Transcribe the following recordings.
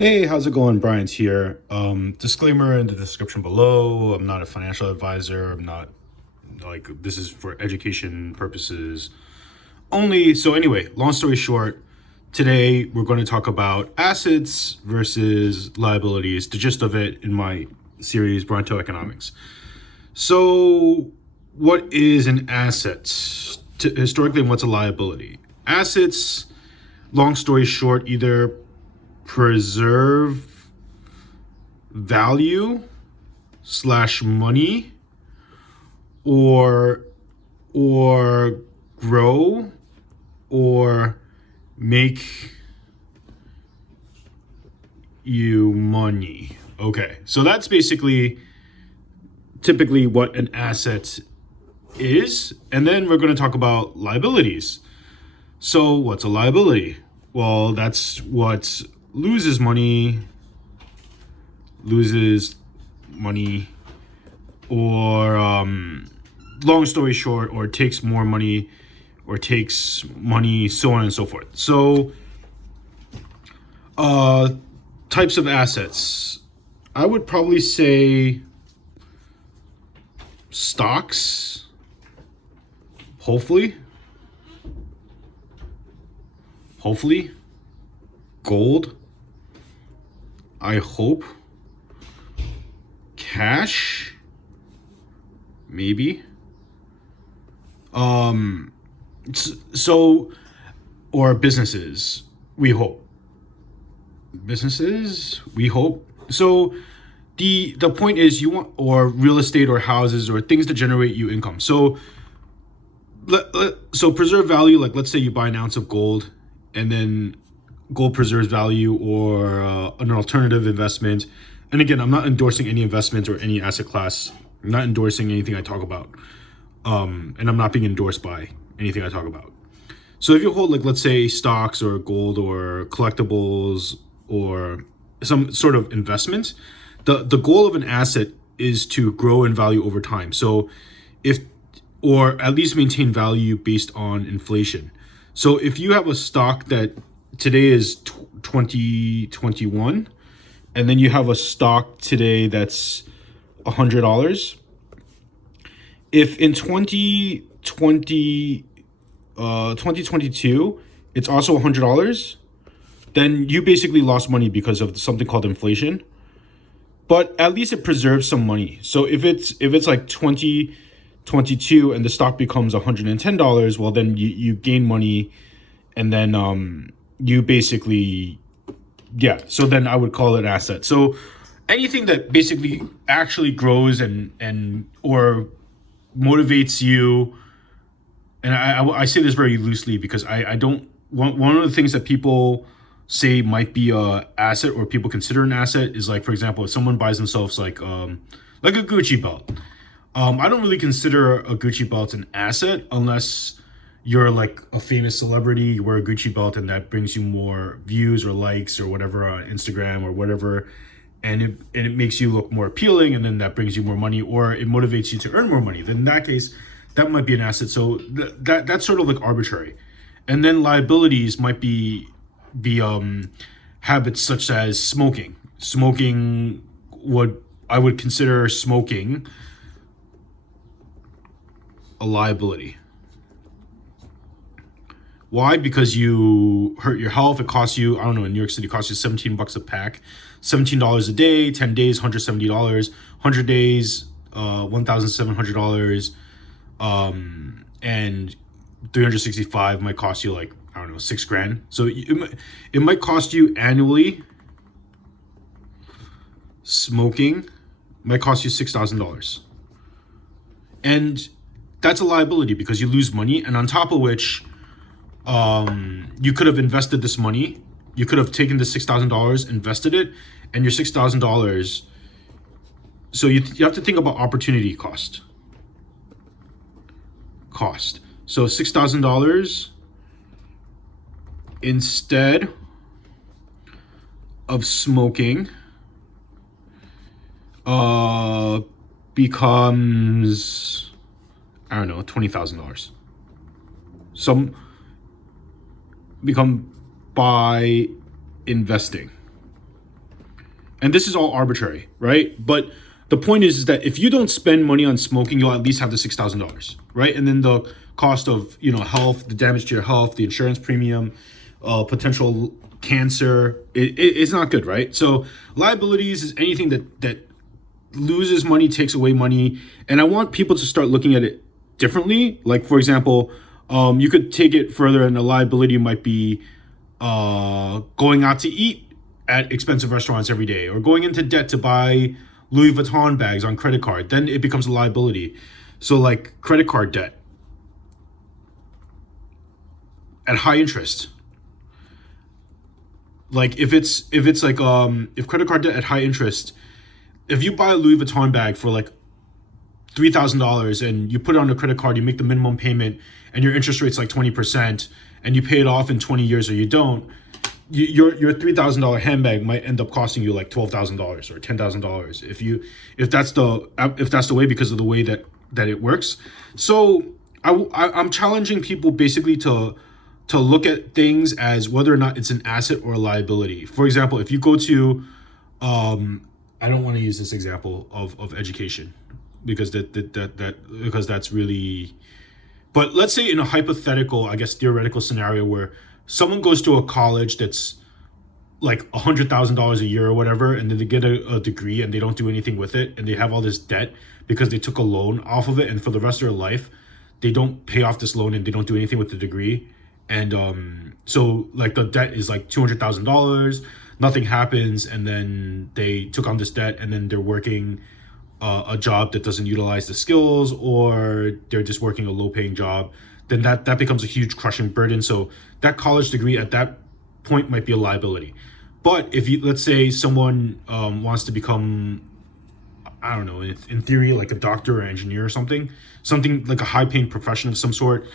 Hey, how's it going? Bryant here. Disclaimer in the description below. I'm not a financial advisor. I'm not this is for education purposes only. So anyway, long story short, today we're going to talk about assets versus liabilities. The gist of it in my series, Bryant To Economics. So what is an asset? Historically, and what's a liability? Assets, long story short, either preserve value slash money or or grow or make you money. Okay, so that's basically typically what an asset is, and then we're going to talk about liabilities. So what's a liability? Well, that's what loses money, or long story short, or takes more money, or takes money, so on and so forth. So, uh, types of assets. I would probably say stocks, hopefully, hopefully, gold, I hope, cash, maybe. So, or businesses, we hope. Businesses, we hope. So the point is you want, or real estate or houses or things that generate you income. So so preserve value, like let's say you buy an ounce of gold and then gold preserves value, or an alternative investment. And again, I'm not endorsing any investment or any asset class. I'm not endorsing anything I talk about. And I'm not being endorsed by anything I talk about. So if you hold, like, let's say stocks or gold or collectibles or some sort of investment, the goal of an asset is to grow in value over time. So if, or at least maintain value based on inflation. So if you have a stock that today is 2021, and then you have a stock today that's $100, if in 2022 it's also $100, then you basically lost money because of something called inflation. But at least it preserves some money. So if it's like 2022 and the stock becomes $110, well then you gain money, and then you basically, yeah. So then I would call it asset. So anything that basically actually grows and or motivates you, and I say this very loosely because I don't, one of the things that people say might be a asset, or people consider an asset, is like, for example, if someone buys themselves like a Gucci belt. I don't really consider a Gucci belt an asset unless you're like a famous celebrity, you wear a Gucci belt and that brings you more views or likes or whatever on Instagram or whatever, and it makes you look more appealing, and then that brings you more money, or it motivates you to earn more money. Then in that case, that might be an asset. So that's sort of like arbitrary. And then liabilities might be habits such as smoking. Smoking would I would consider smoking a liability. Why? Because you hurt your health. It costs you, I don't know, in New York City, it costs you $17 a pack, $17 a day, 10 days, $170, 100 days, $1,700, and 365 might cost you like, I don't know, 6 grand. So it might cost you annually, smoking might cost you $6,000. And that's a liability because you lose money. And on top of which, you could have invested this money. You could have taken the $6,000, invested it, and your $6,000. So you have to think about opportunity cost. So $6,000 instead of smoking becomes, I don't know, $20,000. Some become by investing. And this is all arbitrary, right? But the point is that if you don't spend money on smoking, you'll at least have the $6,000, right? And then the cost of, health, the damage to your health, the insurance premium, potential cancer, it's not good, right? So liabilities is anything that loses money, takes away money. And I want people to start looking at it differently. Like, for example, you could take it further, and a liability might be going out to eat at expensive restaurants every day, or going into debt to buy Louis Vuitton bags on credit card. Then it becomes a liability. So like credit card debt at high interest. Like if credit card debt at high interest, if you buy a Louis Vuitton bag for like $3,000 and you put it on a credit card, you make the minimum payment, and your interest rate's like 20%, and you pay it off in 20 years or you don't, your $3,000 handbag might end up costing you like $12,000 or $10,000 if that's the way, because of the way that it works. So I'm challenging people basically to look at things as whether or not it's an asset or a liability. For example, if you go to I don't want to use this example of education because because that's really, but let's say in a hypothetical, I guess theoretical scenario where someone goes to a college that's like $100,000 a year or whatever, and then they get a degree and they don't do anything with it, and they have all this debt because they took a loan off of it, and for the rest of their life they don't pay off this loan and they don't do anything with the degree. And so like the debt is like $200,000, nothing happens, and then they took on this debt, and then they're working a job that doesn't utilize the skills, or they're just working a low-paying job. Then that becomes a huge crushing burden. So that college degree at that point might be a liability. But if you, let's say someone wants to become, I don't know, in theory, like a doctor or engineer or something like a high-paying profession of some sort,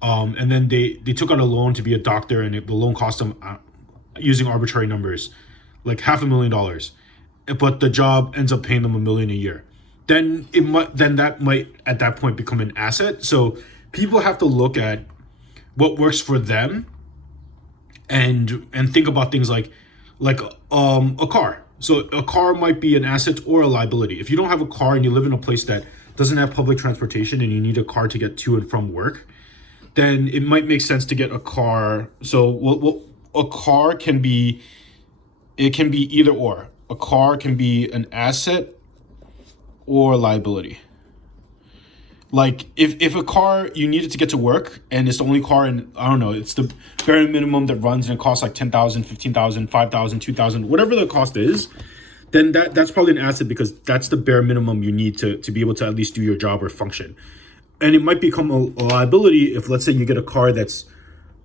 and then they took out a loan to be a doctor, and the loan cost them, using arbitrary numbers, like $500,000, but the job ends up paying them $1 million a year. Then that might at that point become an asset. So people have to look at what works for them, and think about things like a car. So a car might be an asset or a liability. If you don't have a car and you live in a place that doesn't have public transportation and you need a car to get to and from work, then it might make sense to get a car. So a car can be, it can be either or. A car can be an asset or a liability. Like if a car, you need it to get to work, and it's the only car, and I don't know, it's the bare minimum that runs, and it costs like 10,000, 15,000, 5,000, 2,000, whatever the cost is, then that's probably an asset, because that's the bare minimum you need to be able to at least do your job or function. And it might become a liability if, let's say, you get a car that's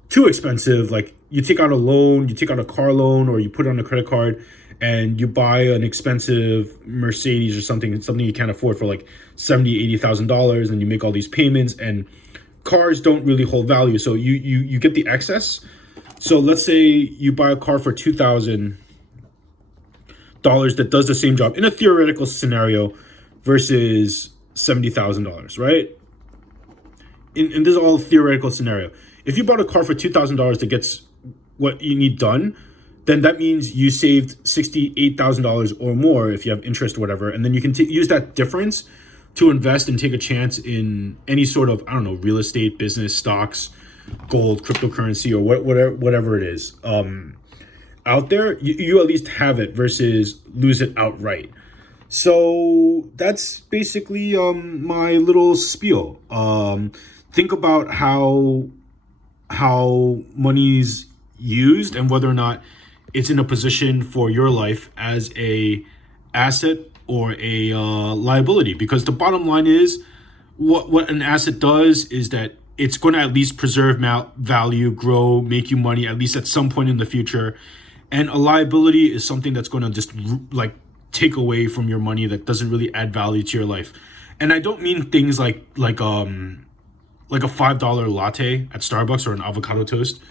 too expensive, like you take out a loan, you take out a car loan, or you put it on a credit card, and you buy an expensive Mercedes or something you can't afford for like $70,000, $80,000, and you make all these payments, and cars don't really hold value. So you get the excess. So let's say you buy a car for $2,000 that does the same job in a theoretical scenario versus $70,000, right? In this is all theoretical scenario. If you bought a car for $2,000 that gets what you need done, then that means you saved $68,000 or more if you have interest or whatever. And then you can use that difference to invest and take a chance in any sort of, I don't know, real estate, business, stocks, gold, cryptocurrency, or whatever it is out there. You at least have it versus lose it outright. So that's basically my little spiel. Think about how money's used and whether or not it's in a position for your life as a asset or a liability. Because the bottom line is, what an asset does is that it's going to at least preserve value, grow, make you money, at least at some point in the future. And a liability is something that's going to just like take away from your money, that doesn't really add value to your life. And I don't mean things like a $5 latte at Starbucks or an avocado toast,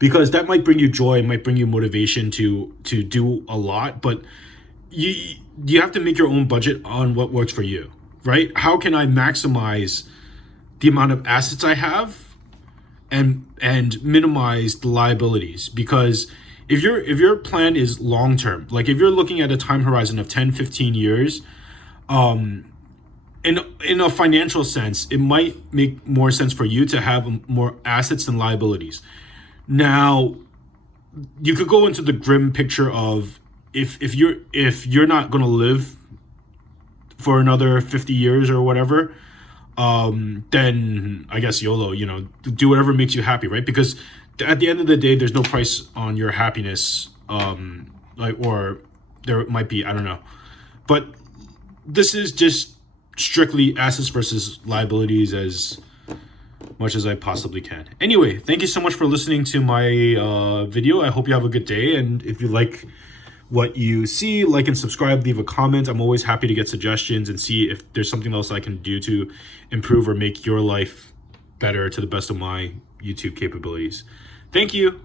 because that might bring you joy, might bring you motivation to do a lot, but you have to make your own budget on what works for you, right? How can I maximize the amount of assets I have and minimize the liabilities? Because if your plan is long term, like if you're looking at a time horizon of 10, 15 years, in a financial sense, it might make more sense for you to have more assets than liabilities. Now, you could go into the grim picture of if you're not going to live for another 50 years or whatever, then I guess YOLO, do whatever makes you happy, right? Because at the end of the day, there's no price on your happiness, or there might be, I don't know. But this is just strictly assets versus liabilities as much as I possibly can. Anyway, thank you so much for listening to my video. I hope you have a good day. And if you like what you see, like and subscribe, leave a comment. I'm always happy to get suggestions and see if there's something else I can do to improve or make your life better to the best of my YouTube capabilities. Thank you.